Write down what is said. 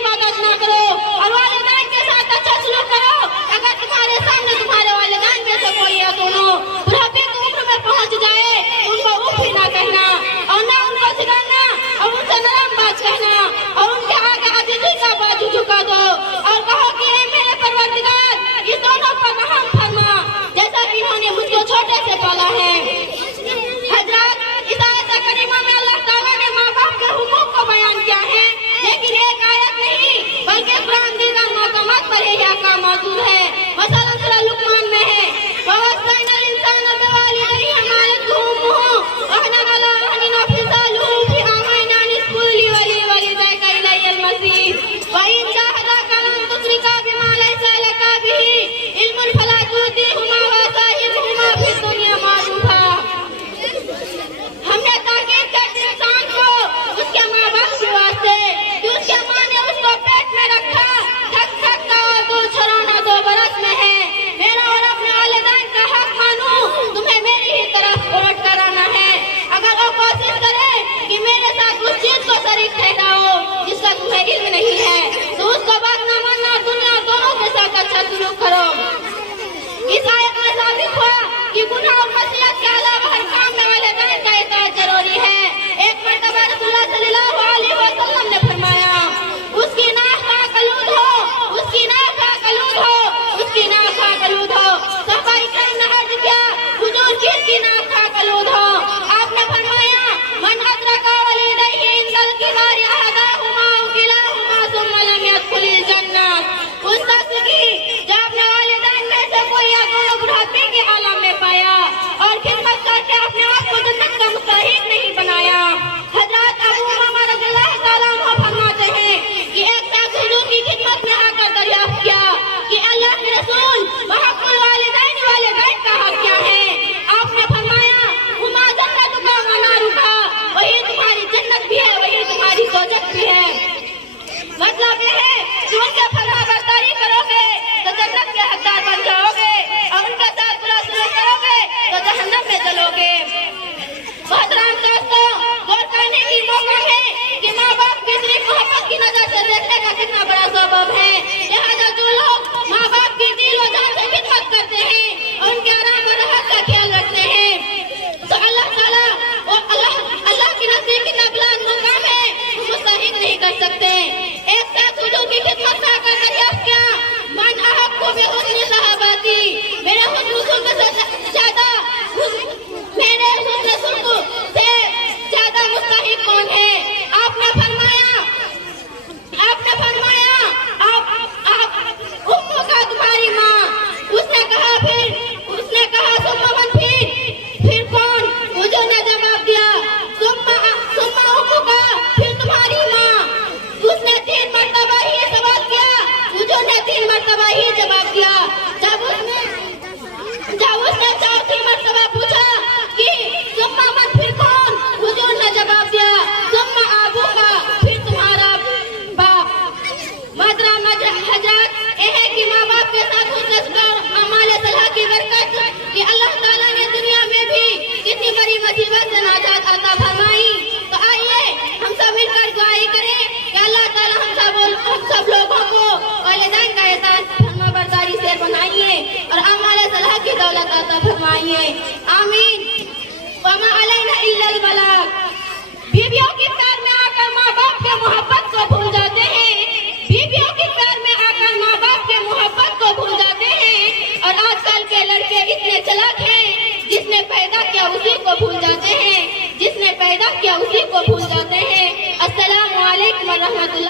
इबादत ना करो और वालिदैन के साथ अच्छा सलूक करो। अगर तुम्हारे सामने तुम्हारे वालिदैन में से कोई या दोनों बुढ़ापे की उम्र में पहुंच जाए उनको उफ भी ना कहना और ना उनको सिखाना और उनसे नरम बात कहना और उनके आगे अजीजी का बाजू झुका दो और कहो कि हे मेरे परवरदिगार इस दोनों पर रहम फरमा जैसा कि इन्होंने मुझको छोटे से पाला है। हजरत इस आयत करीमा में अल्लाह ताला ने माँ बाप के हुकूक को बयान किया है, लेकिन एक आयत नहीं बल्कि कुरान दीगर मौक़ात पर यह काम मौजूद है। मसलन सूरह लुक़मान में है ववस्सैनल इंसाना बिवालिदैहि हमालतहु उम्मुहु वहनन अला वहनिन वफिसालुहु फी आमैन अन इश्कुर ली वलिवलिदैका इलैयल मसीह व इन जाहदाका अन तुश्रिका बिमा लैसा लका बिही इल्मुन फला तुतिहुमा व साहिबहुमा फिद दुनिया मारूफा। हमने ताकीद कर इंसान को उसके माँ बाप के वास्ते कि उसके माँ ने उसको पेट में रखा थक थक का और दो छुड़ाना 2 बरस में है। मेरा और अपने वालिदैन का हक मानूं तुम्हें मेरी ही तरफ उलट कराना है। अगर वो कोशिश करे कि मेरे साथ उस चीज को शरीक ठहराओ जिसका तुम्हें इल्म नहीं है तो उसको बात न मानना और दुनिया दोनों के साथ अच्छा सलूक करो। इस आयत में साबित हुआ कि गुनाह और मसीयत के अलावा हर काम में वालिदैन का इताअत जरूरी है। एक मर्तबा रसूलुल्लाह सल्लल्लाहु अलैहि वसल्लम ने फरमाया उसकी नाक का कलूद हो, उसकी नाक का कलूद हो, उसकी नाक का कलूद हो। सहाबा इकराम ने अर्ज किया हुजूर किसकी नाक का कलूद हो? आपने फरमाया मन अदरका वलिदैहि इंदल किबारि अहदाहुमा अव किलाहुमा सुम्मा लम यदखुलिल जन्नह। उस शख्स की जो अपने वालिदैन में से कोई या दोनों बुढ़ापे के आलम में पाया और खिदमत करके अपने आप को जन्नत का मुस्तहिक नहीं बनाया। हजरत अबू उमामा रज़ियल्लाहु ताला अन्हु फरमाते हैं कि एक शख्स हुजूर की खिदमत में आकर दरियाफ्त किया कि अल्लाह के रसूल हक़्क़ुल वालिदैन वालिदैन का हक क्या है? आपने फरमाया हुमा जन्नतुका व नारुका, वही तुम्हारी जन्नत भी है वही तुम्हारी दोज़ख भी है। मतलब यह है कि उनके फरमाबरदारी करोगे तो जन्नत के हकदार बन जाओगे और उनके साथ बुरा सलूक करोगे तो जहन्नम में जलोगे। मोहतरम दोस्तों, गौर करने की मौका है कि माँ बाप की सिर्फ मोहब्बत की नजर से देखने का कितना बड़ा सबब है। लिहाजा जो लोग माँ बाप की दिल और जान से खिदमत करते हैं और उनके आराम और राहत का ख्याल रखते हैं तो अल्लाह ताला और अल्लाह की नजदीक कितना बुलंद मुकाम है वो मुस्तहिक नहीं कर सकते। एक साथ हुजूर की खिदमत में आकर दरियाफ्त किया मन अहक्कु बिहुस्नि सहाबती, मेरे हुस्न से ज्यादा मुस्तहिक कौन है? आपने फरमाया आप उम्मु का तुम्हारी माँ। उसने कहा सुम्मा मन फिर कौन? हुजूर ने जवाब दिया सुम्मा उम्मु का फिर तुम्हारी माँ। उसने 3 मरतबा ही सवाल किया, हुजूर ने 3 मरतबा ही जवाब दिया। जब उसने चौथी मरतबा पूछा कि सुम्मा मन फिर कौन? हुजूर ने जवाब दिया सुम्मा अबूका, फिर तुम्हारा बाप। मोहतरम हजरत, यह है कि माँ बाप के साथ हुस्न और अमाल सलाह की बरकत कि अल्लाह ताला ने दुनिया में भी कितनी बड़ी मुसीबत से नाजात अता फरमाई। तो आइए हम सब मिलकर दुआएं करें कि अल्लाह ताला हम सब लोगों को वालिदैन का इताअत फरमाबरदारी से बनाइए और अमाल सलाह की दौलत अता फरमाइए। आमीन। वमा अलैना इल्लल बलाग। बीवियों के प्यार में आकर माँ बाप के मोहब्बत को भूल जाते हैं, बीवियों के प्यार में आकर माँ बाप के मोहब्बत को भूल जाते हैं। और आजकल के लड़के इतने चालाक हैं जिसने पैदा किया उसी को भूल जाते हैं, जिसने पैदा किया उसी को भूल जाते हैं। अस्सलामु अलैकुम व रहमतुल्लाह।